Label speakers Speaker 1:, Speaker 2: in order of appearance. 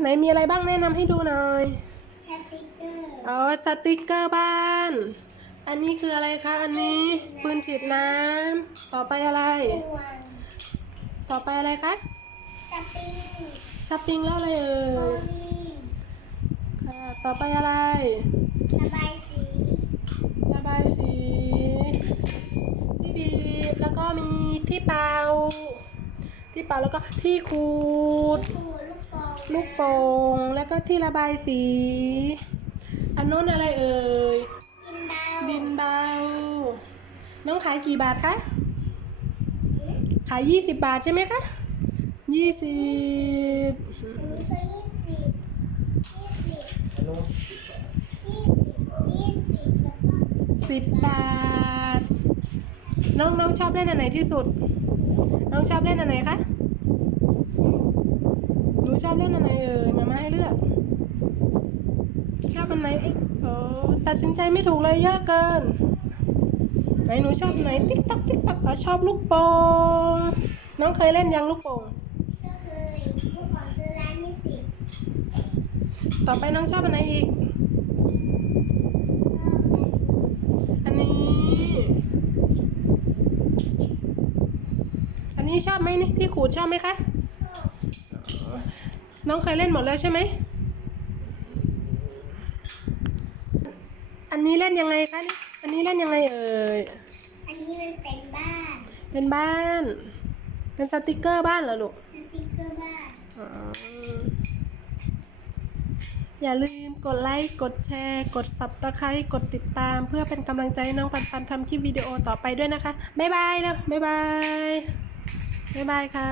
Speaker 1: ไหนมีอะไรบ้างแนะนำให้ดูหน่อย
Speaker 2: สติกเกอร์
Speaker 1: อ๋อ สติกเกอร์บ้าน อันนี้คืออะไรคะ อันนี้ปืนฉีดน้ำ ต่อไปอะไร
Speaker 2: ห่วง
Speaker 1: ต่อไปอะไรคะ
Speaker 2: สปริง
Speaker 1: ช้อปปิ้งแล้วอะไรเอ่
Speaker 2: โบ
Speaker 1: ย
Speaker 2: ลิ่ง
Speaker 1: ค่ะ ต่อไปอะไร
Speaker 2: ระบายสี
Speaker 1: ระบายสีที่บีบแล้วก็มีที่เป่า ที่เป่าแล้วก็ที่ขูด
Speaker 2: ขูด ลูกโป่ง
Speaker 1: แล้วก็ที่ระบายสี อันโน้นอะไรเอ่ย
Speaker 2: กินเบา
Speaker 1: ดินเบา น้องขายกี่บาทคะ ขาย20บบาทใช่ไหมคะ
Speaker 2: ยี่สิบยี่สิบยี่สิบยี่สิบแล้วก็
Speaker 1: 10บาท น้องน้องชอบเล่นอันไหนที่สุด น้องชอบเล่นอันไหนคะ อบเล่นอันไหนเอ่ยมามาให้เลือก ชอบอันไหนเอ๊ะโอ้ตัดสินใจไม่ถูกเลยเยอะเกิน ไหนหนูชอบไหน ติ๊กต๊กติ๊กต๊กอ๋อชอบลูกโป่งน้องเคยเล่นยังลูกโป่ง
Speaker 2: ก็คือลูกโป่งซื้อร้านยี่สิบ
Speaker 1: ต่อไปน้องชอบอันไหนอีก อันนี้ อันนี้ชอบไหมนี่ที่ขูดชอบไหมคะ น้องเคยเล่นหมดแล้วใช่ไหม อันนี้เล่นยังไงคะนี่อันนี้เล่นยังไงเอ่ย
Speaker 2: อันนี้มันเป็นบ้าน
Speaker 1: เป็นบ้าน เป็นสติกเกอร์บ้านเหรอลูก
Speaker 2: สติกเกอร์บ้าน
Speaker 1: อ๋ออย่าลืมกดไลค์ กดแชร์ กด subscribe กดติดตาม เพื่อเป็นกำลังใจให้น้องปันปันทำคลิปวิดีโอต่อไปด้วยนะคะ บ๊ายบายแล้วบ๊ายบาย บ๊ายบายค่ะ